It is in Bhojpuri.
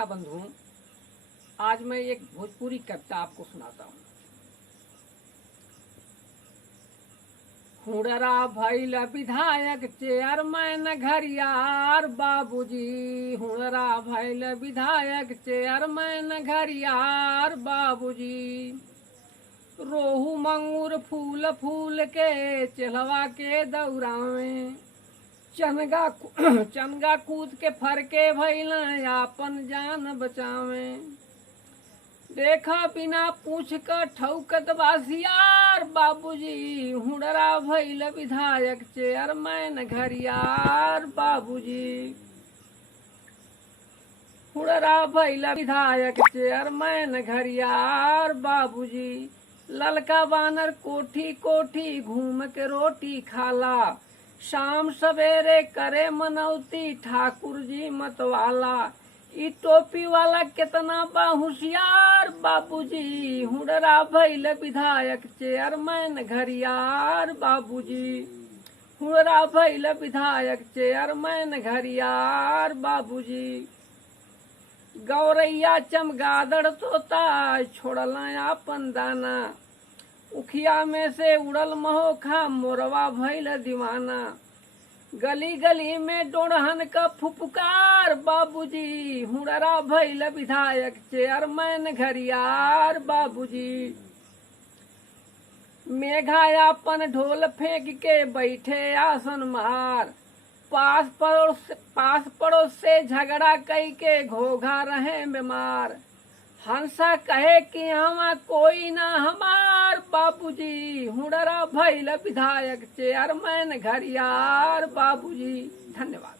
श्रोता बंधु, आज मैं एक भोजपुरी कविता आपको सुनाता हूँ। हुड़रा भइल विधायक चेयरमैन घरियार बाबूजी, हुड़रा भइल विधायक चेयरमैन घरियार बाबूजी। रोहू मंगूर फूल फूल के चलवा के दौरावे, चनगा कूद के फरके भइल आपन जान बचावे। देखा बिना पूछ कर ठौकत बासियार बाबूजी, हुड़रा भइल विधायक चेयरमैन घरियार बाबूजी। हुड़रा भइल विधायक चेयरमैन घरियार बाबूजी। ललका बानर कोठी कोठी घूम के रोटी खाला, शाम सवेरे करे मनौती ठाकुर जी मतवाला। ई टोपी वाला कितना बाहुशियार बाबूजी, हुड़रा भइल विधायक चेयरमैन घरियार बाबूजी। हुड़रा भइल विधायक चेयरमैन घरियार बाबूजी। गौरैया चमगादड़ तोता छोड़ल आपन दाना, उखिया में से उड़ल महोखा मोरवा भइल दीवाना। गली गली में डोढ़हन का फुफकार बाबूजी, हुड़रा भइल विधायक चेयरमैन घरियार बाबूजी। मेघायापन ढोल फेंक के बैठे आसन मार, पास पड़ोस से झगड़ा कई के घोघा रहे बीमार। हंसा कहे कि हम कोई ना हमार बाबूजी, हुड़रा भइल विधायक चेयरमैन घरियार बाबूजी। धन्यवाद।